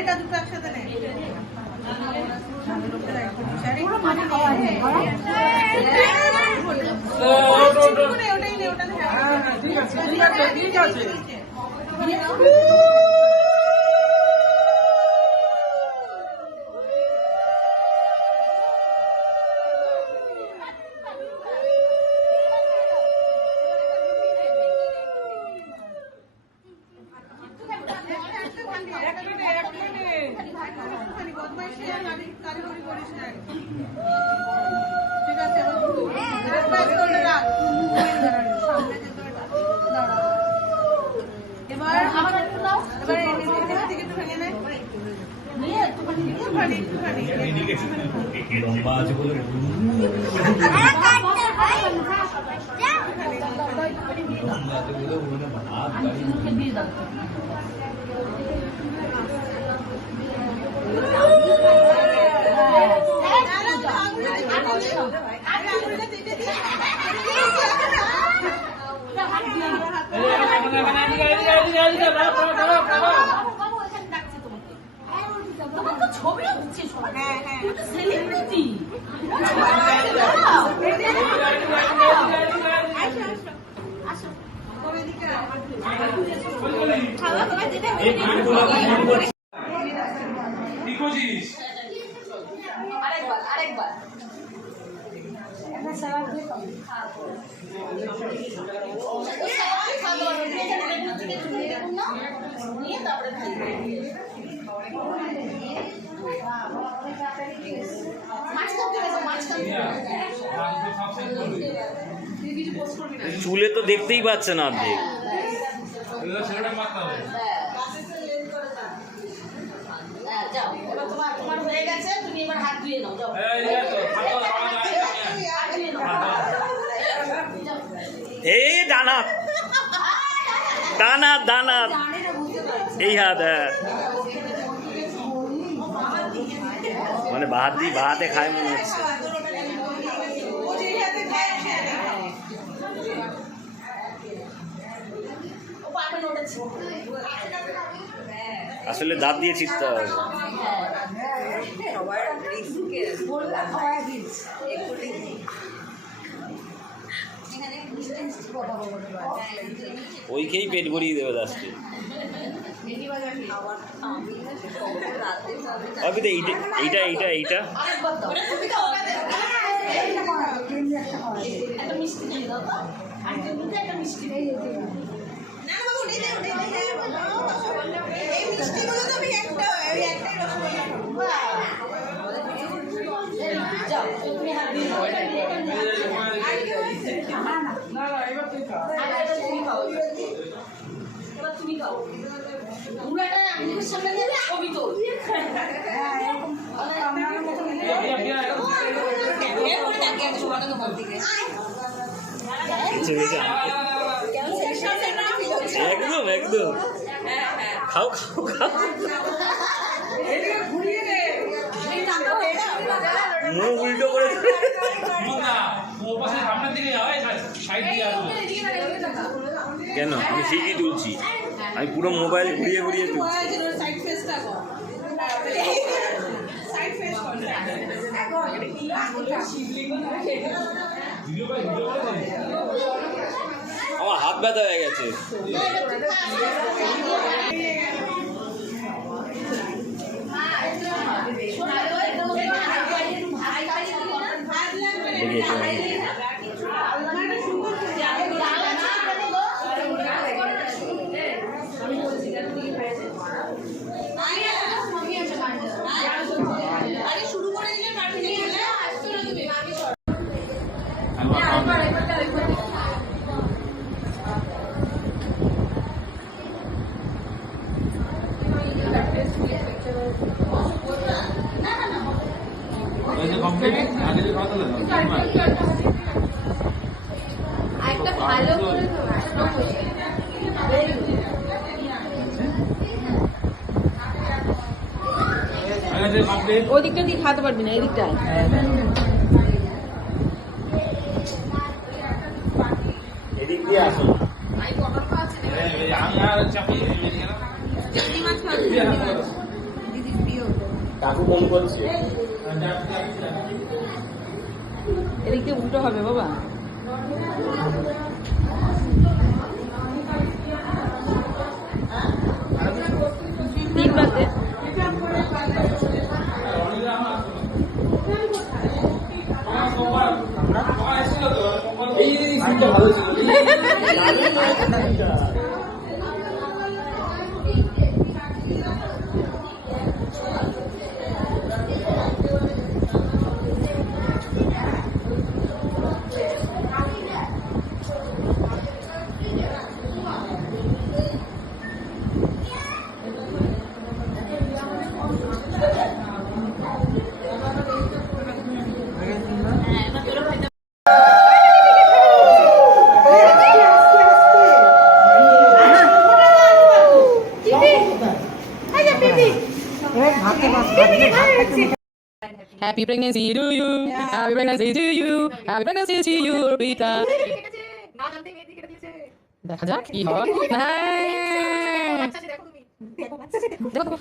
এটা দুটো একসাথে নেই। ঠিক আছে। চুলে তো দেখতেই পাচ্ছেন আপনি। এই দানাত দানাত দানাত এই হাত, মানে ভাত দিয়ে ভাতে খায় মনে হচ্ছে। আসলে দাঁত দিয়ে চিপতে হবে। ওই খেয়েই পেট ভরিয়ে দেবে দাসকে। এইটা এইটা এইটা একদম একদম খাও খাও খাও, মুখ উল্টো করে কেন? আমি ঠিকই তুলছি, আমি পুরো মোবাইল ঘুরিয়ে ঘুরিয়ে তুলছি। আমার হাত ব্যথা হয়ে গেছে। একটা ভালো করে ওই দিকটা দিয়ে খাওয়াতে পারবি না, এই দিকটায়। এদিক দিয়ে আসো। কাকু ফোন করছে। এদিক দিয়ে উল্টো হবে বাবা। তিন বাজে। Happy pregnancy to you. Happy pregnancy to you. Happy pregnancy to you, Rita. দেখা যাক কি হয়। দেখো